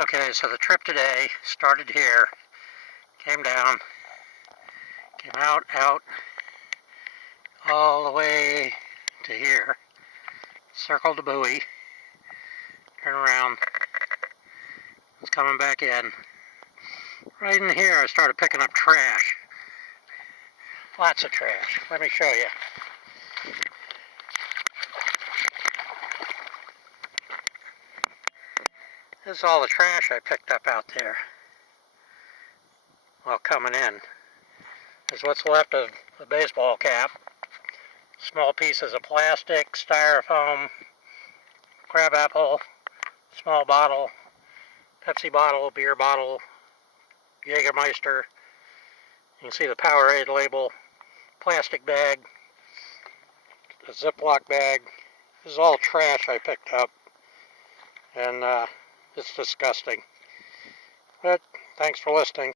Okay, so the trip today started here, came down, came out, all the way to here, circled the buoy, turned around, was coming back in. Right in here I started picking up trash. Lots of trash. Let me show you. This is all the trash I picked up out there while coming in. This is what's left of the baseball cap. Small pieces of plastic, styrofoam, crabapple, small bottle, Pepsi bottle, beer bottle, Jägermeister. You can see the Powerade label, plastic bag, a Ziploc bag. This is all trash I picked up, and it's disgusting. But thanks for listening.